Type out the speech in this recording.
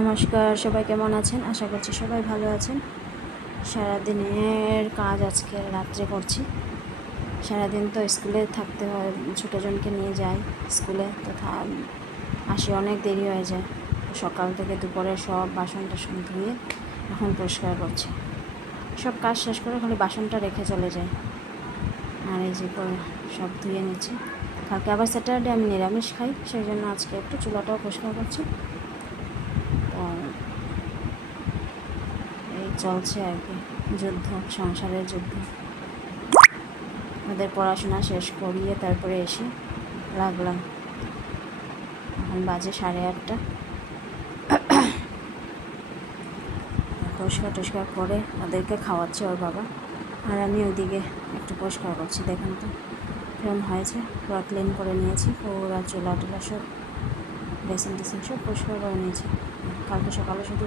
নমস্কার, সবাই কেমন আছেন? আশা করছি সবাই ভালো আছেন। সারাদিনের কাজ আজকে রাত্রে করছি। সারাদিন তো স্কুলে থাকতে হয়, ছোটোজনকে নিয়ে যাই স্কুলে, তো আসি অনেক দেরি হয়ে যায়। সকাল থেকে দুপুরে সব বাসন টাসন ধুয়ে এখন পরিষ্কার করছি। সব কাজ শেষ করে খালি বাসনটা রেখে চলে যায়, আর এই যে সব ধুয়ে নিচ্ছি। কালকে আবার স্যাটারডে আমি নিরামিষ খাই, সেই জন্য আজকে একটু চুলাটাও পরিষ্কার করছি। এই চলছে আর কি যুদ্ধ, সংসারের যুদ্ধ। ওদের পড়াশোনা শেষ করিয়ে তারপরে এসে লাগলাম। এখন বাজে 8:30। পরিষ্কার করে ওদেরকে খাওয়াচ্ছে ওর বাবা, আর আমি ওইদিকে একটু পরিষ্কার করছি। দেখুন তো কেমন হয়েছে। পুরো ক্লিন করে নিয়েছি, পুরো চুলা টুলা সব বেসিন টেসিন সব পরিষ্কার করে নিয়েছি। কালকে সকালে শুধু